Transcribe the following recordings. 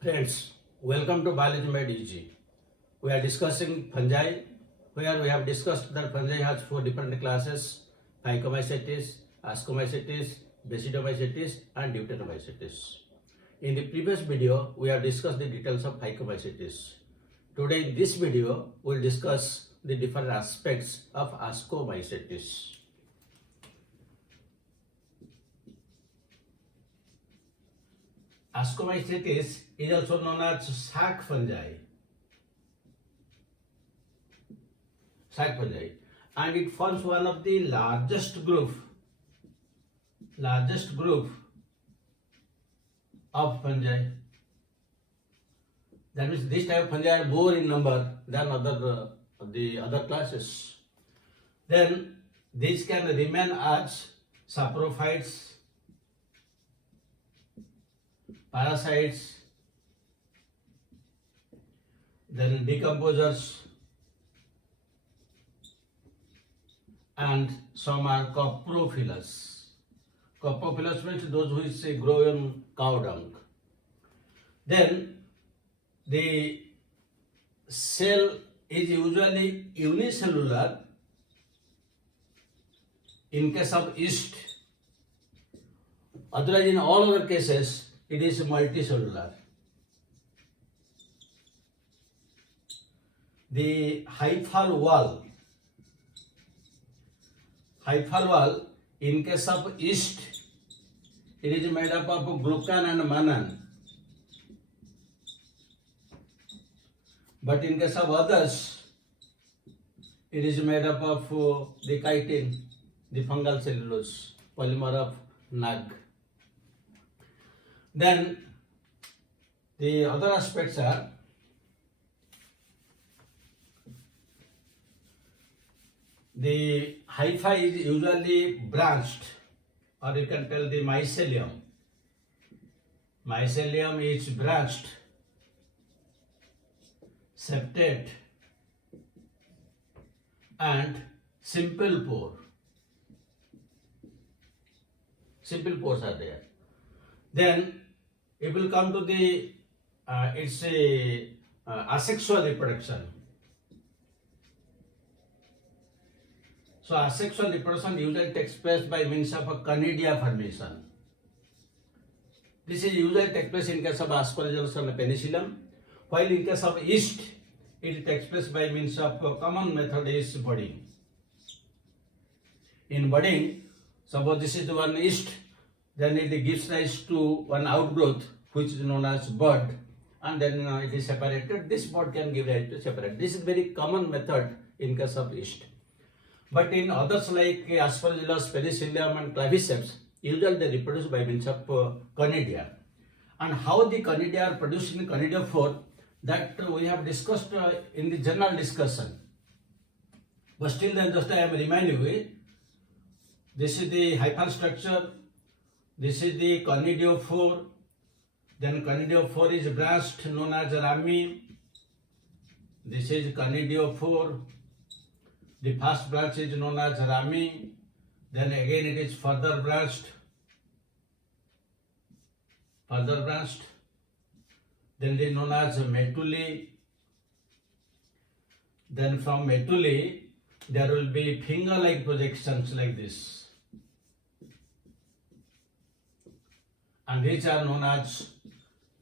Friends, welcome to Biology Made Easy. We are discussing fungi, where we have discussed that fungi has four different classes: Phycomycetes, ASCOMYCETES, Basidiomycetes, and Deuteromycetes. In the previous video, we have discussed the details of Phycomycetes. Today, in this video, we will discuss the different aspects of ASCOMYCETES. Ascomycetes is also known as sac fungi, and it forms one of the largest group of fungi. That means this type of fungi are more in number than the other classes. Then these can remain as saprophytes, parasites, then decomposers, and some are coprophilous. Coprophilous means those who grow in cow dung. Then the cell is usually unicellular in case of yeast. Otherwise, in all other cases, it is multicellular. The hyphal wall, in case of yeast, it is made up of glucan and mannan. But in case of others, it is made up of the chitin, the fungal cellulose, polymer of NAG. Then the other aspects are the hyphae is usually branched, or you can tell the mycelium. Mycelium is branched, septate, and simple pore. Simple pores are there. Then it will come to the asexual reproduction. So asexual reproduction usually takes place by means of a conidia formation. This is usually takes place in case of Aspergillus and Penicillium, while in case of yeast, it takes place by means of a common method is budding. In budding, suppose this is the one yeast, then it gives rise to one outgrowth which is known as bud, and then it is separated. This bud can give rise to separate. This is very common method in case of yeast. But in others like Aspergillus, Penicillium, and Claviceps, usually they reproduce by means of conidia. And how the conidia are produced in conidiophore, that we have discussed in the general discussion. But still, then just I am reminding you, this is the hyphal structure. This is the conidiophore. Then conidiophore is branched, known as rami. This is conidiophore. The first branch is known as rami. Then again it is further branched. Then it is known as metuli. Then from metuli, there will be finger-like projections like this. And these are known as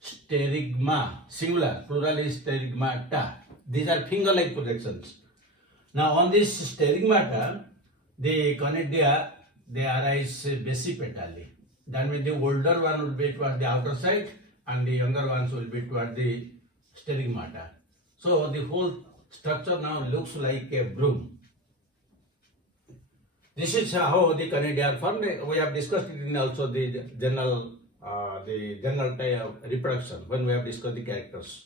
sterigma, singular, plural is sterigmata. These are finger-like projections. Now on this sterigmata, the conidia, they arise basipetally. That means the older one will be towards the outer side and the younger ones will be towards the sterigmata. So the whole structure now looks like a broom. This is how the conidia are formed. We have discussed it in also the general type of reproduction when we have discussed the characters.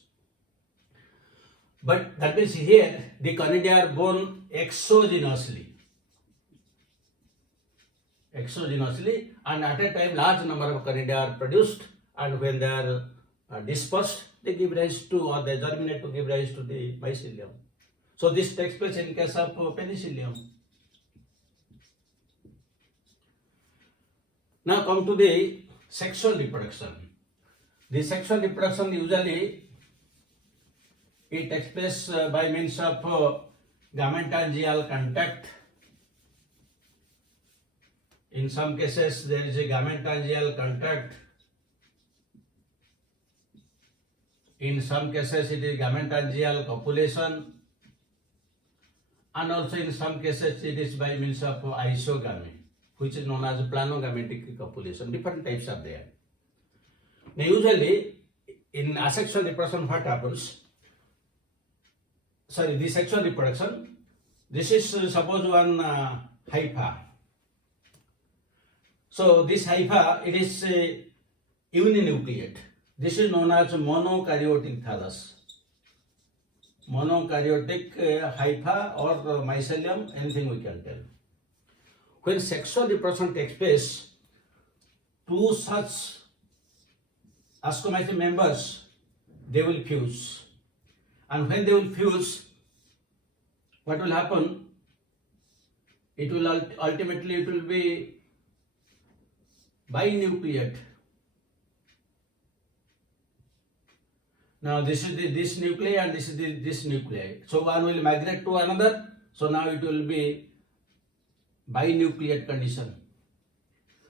But that means here the conidia are born exogenously, and at a time large number of conidia are produced, and when they are dispersed, they give rise to, or they germinate to give rise to the mycelium. So this takes place in case of penicillium. Now come to the sexual reproduction. The sexual reproduction usually it takes place by means of gametangial contact. In some cases, there is a gametangial contact. In some cases, it is gametangial copulation. And also in some cases, it is by means of isogamy, which is known as planogametic copulation. Different types are there. Now, usually, in asexual reproduction, what happens? Sorry, the sexual reproduction, this is suppose one hypha. So this hypha, it is uninucleate. This is known as monokaryotic thallus. Monokaryotic hypha or mycelium, anything we can tell. When sexual reproduction takes place, two such ascomycete members, they will fuse. And when they will fuse, what will happen? It will ultimately it will be binucleate. Now this is this nuclei and this is this nuclei. So one will migrate to another. So now it will be binucleate condition.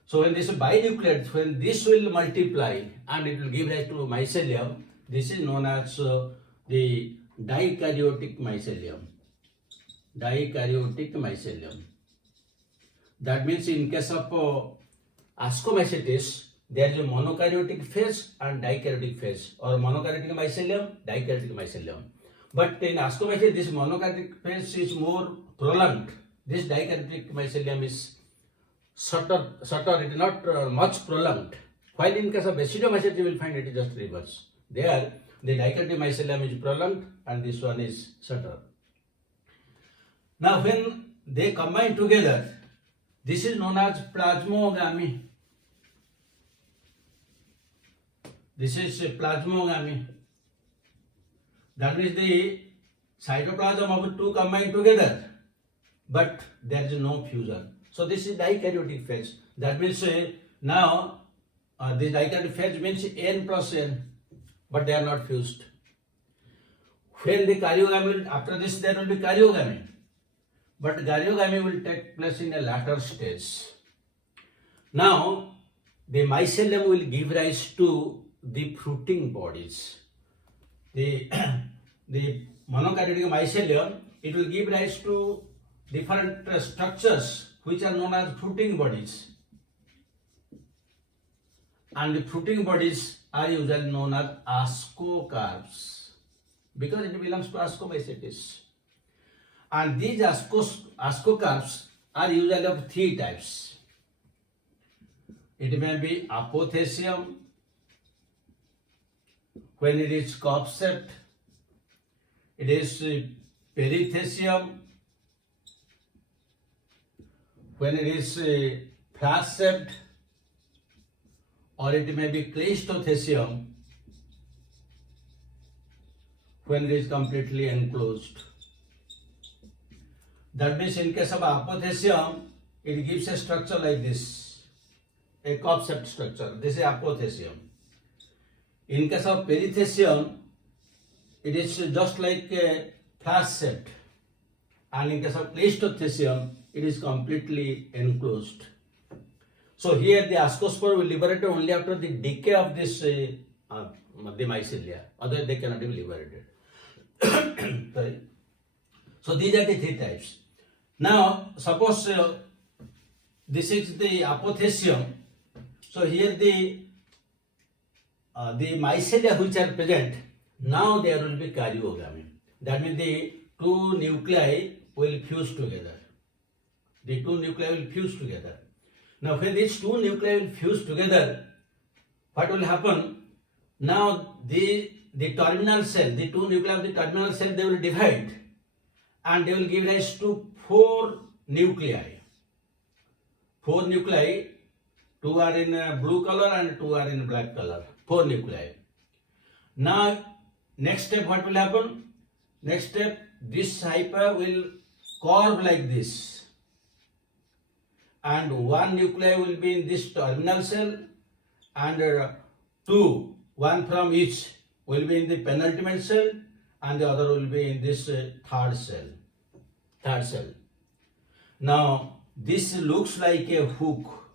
So when this is binucleate, when this will multiply and it will give rise to mycelium, this is known as the dikaryotic mycelium. Dikaryotic mycelium. That means in case of ascomycetes, there is a monokaryotic phase and dikaryotic phase, or monokaryotic mycelium, dikaryotic mycelium. But in ascomycetes, this monokaryotic phase is more prolonged. This dikaryotic mycelium is shorter, it is not much prolonged. While in case of basidiomycetes, you will find it is just reverse. There, the dikaryotic mycelium is prolonged and this one is shorter. Now, when they combine together, this is known as plasmogamy. This is plasmogamy. That means the cytoplasm of two combine together, but there is no fusion. So this is dikaryotic phase. That means now this dikaryotic phase means N plus N, but they are not fused. When the karyogamy, after this there will be karyogamy, but karyogamy will take place in a later stage. Now the mycelium will give rise to the fruiting bodies. The monokaryotic mycelium, it will give rise to different structures which are known as fruiting bodies. And the fruiting bodies are usually known as ascocarps because it belongs to ascomycetes. And these ascocarps are usually of three types. It may be apothecium, when it is cup-shaped, it is perithecium, when it is flask-shaped, or it may be cleistothecium, when it is completely enclosed. That means in case of apothecium, it gives a structure like this, a cup-shaped structure. This is apothecium. In case of perithecium, it is just like a flask-shaped, and in case of cleistothecium, it is completely enclosed. So here the ascospore will liberate only after the decay of this the mycelia. Otherwise they cannot be liberated. Sorry. So these are the three types. Now suppose this is the apothecium. So here the mycelia which are present, now there will be karyogamy. That means the two nuclei will fuse together. The two nuclei will fuse together. Now when these two nuclei will fuse together, what will happen? Now the terminal cell, the two nuclei of the terminal cell, they will divide and they will give rise to four nuclei. Four nuclei, two are in blue color and two are in black color. Four nuclei. Now next step what will happen? Next step, this hypha will curve like this, and one nuclei will be in this terminal cell and two one from each will be in the penultimate cell and the other will be in this third cell. Now this looks like a hook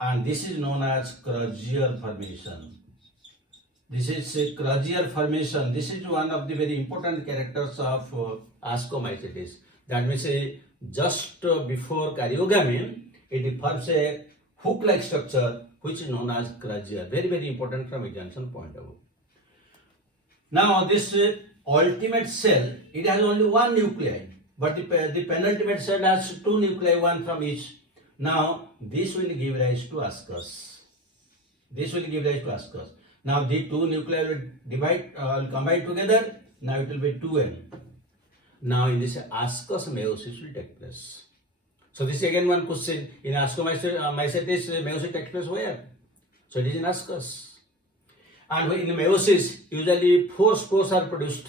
and this is known as crozier formation. This is a crozier formation. This is one of the very important characters of ascomycetes. That means just before karyogamy, it forms a hook-like structure which is known as crozier. Very, very important from examination point of view. Now this ultimate cell, it has only one nuclei, but the penultimate cell has two nuclei, one from each. Now this will give rise to ascus. Now the two nuclei will combine together. Now it will be 2n. Now in this ascosmeiosis will take place. So this is again one question. In ascomycetes, meiosis takes place where? So it is in ascus. And in meiosis, usually 4 spores are produced.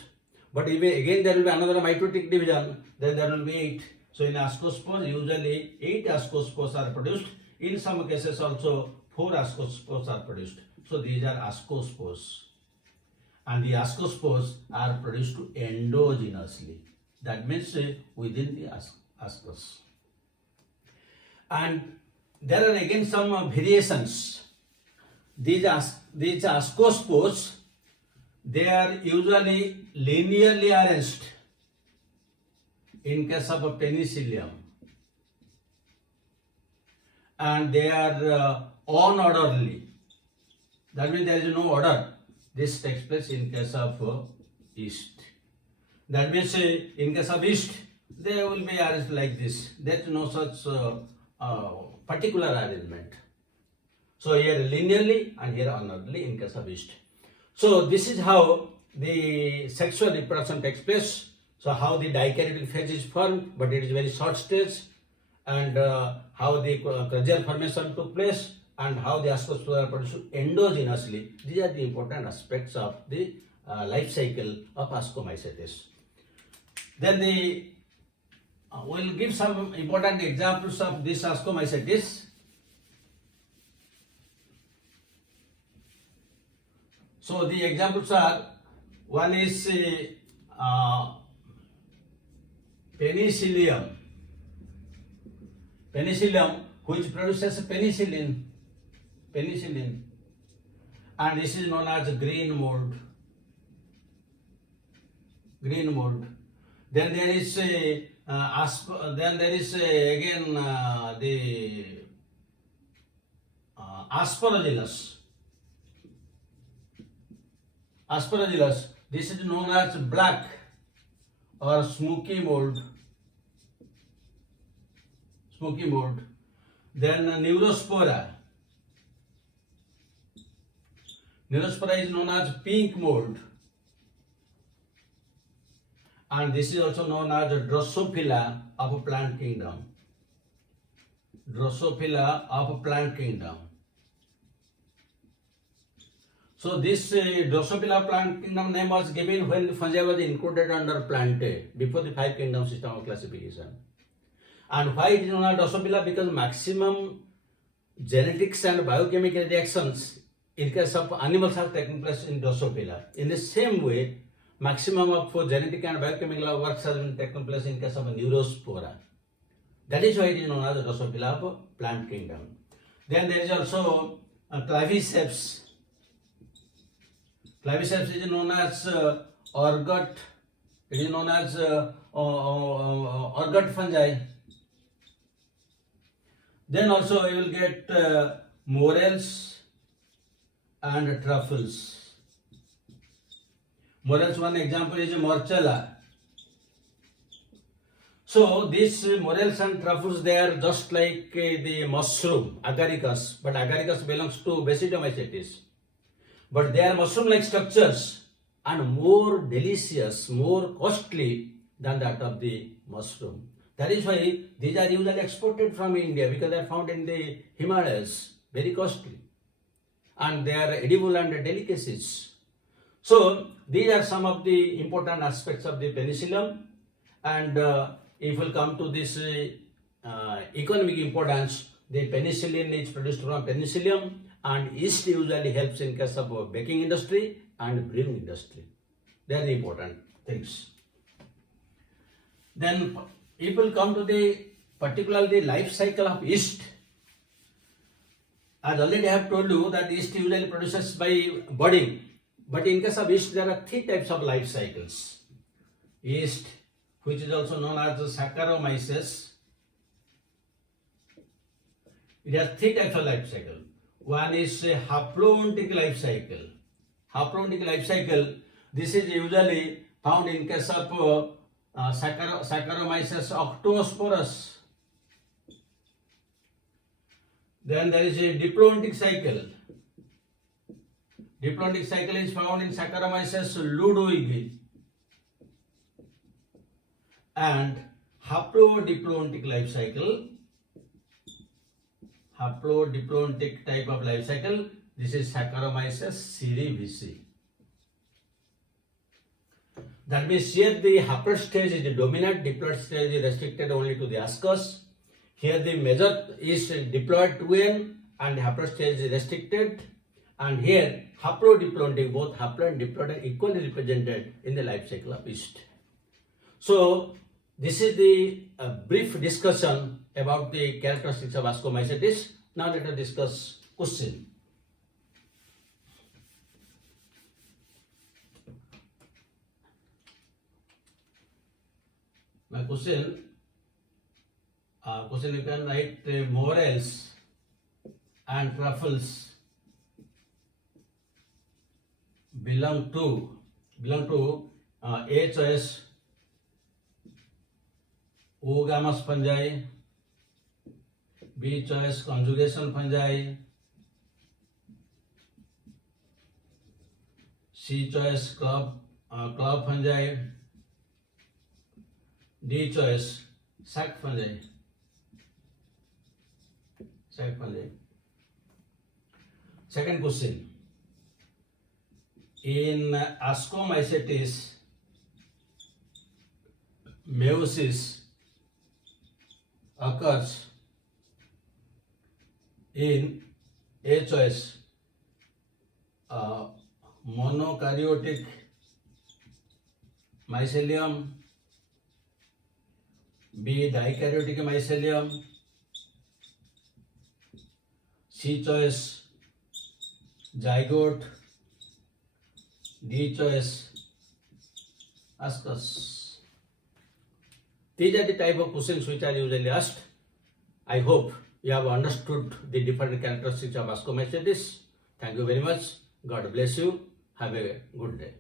But again there will be another mitotic division. Then there will be 8. So in ascospores, usually 8 ascospores are produced. In some cases also 4 ascospores are produced. So these are ascospores. And the ascospores are produced endogenously. That means within the ascus. And there are again some variations. These ascospores, they are usually linearly arranged in case of a penicillium. And they are unorderly. That means there is no order. This takes place in case of yeast. That means in case of yeast, they will be arranged like this. There is no such particular arrangement. So here linearly and here unorderly in case of yeast. So this is how the sexual reproduction takes place. So how the dikaryotic phase is formed, but it is very short stage, and how the crozier formation took place, and how the ascospores are produced endogenously. These are the important aspects of the life cycle of ascomycetes. Then we'll give some important examples of this ascomycetes. So the examples are, one is penicillium, which produces penicillin, and this is known as green mold. Then there is again the aspergillus. This is known as black or smoky mold. Then neurospora. Neurospora is known as pink mold. And this is also known as Drosophila of plant kingdom. So this Drosophila plant kingdom name was given when the fungi was included under Plantae before the 5 kingdom system of classification. And why it is known as Drosophila? Because maximum genetics and biochemical reactions in case of animals are taking place in Drosophila. In the same way, maximum of genetic and biochemical works has been taken place in case of a neurospora. That is why it is known as the Drosophila of plant kingdom. Then there is also claviceps. Claviceps is known as ergot. It is known as ergot fungi. Then also you will get morels and truffles. Morels, one example is morchella. So these morels and truffles, they are just like the mushroom, agaricus, but agaricus belongs to Basidiomycetes. But they are mushroom-like structures and more delicious, more costly than that of the mushroom. That is why these are usually exported from India, because they are found in the Himalayas, very costly. And they are edible and delicacies. So these are some of the important aspects of the penicillium. And if we'll come to this economic importance, The penicillin is produced from penicillium, and yeast usually helps in case of baking industry and brewing industry. They are the important things. Then if we come to the particularly life cycle of yeast, as already I have told you that yeast usually produces by budding, but in case of yeast there are three types of life cycles. Yeast, which is also known as Saccharomyces, it has three types of life cycle. One is a haploontic life cycle. Haploontic life cycle, this is usually found in case of Saccharomyces octosporus. Then there is a diploontic cycle. Diploontic cycle is found in Saccharomyces ludwigi. And haplodiploontic life cycle, haplodiploontic type of life cycle, this is Saccharomyces cerevisiae. That means here the haploid stage is the dominant, diploid stage is restricted only to the ascus. Here the major is diploid 2n and haploid stage is restricted. And here haplodiploontic, both haploid and diploid are equally represented in the life cycle of yeast. So this is the brief discussion about the characteristics of ascomycetes. Now let us discuss question. My question you can write morels and truffles belong to A choice oogamous fungi, B choice conjugation fungi, C choice club fungi, D choice sacfungi. Second question. In ascomycetes, meiosis occurs in A choice monokaryotic mycelium, B dikaryotic mycelium, C choice zygote, D choice ascus. These are the type of questions which are usually asked. I hope you have understood the different characteristics of ascomycetes. Thank you very much. God bless you. Have a good day.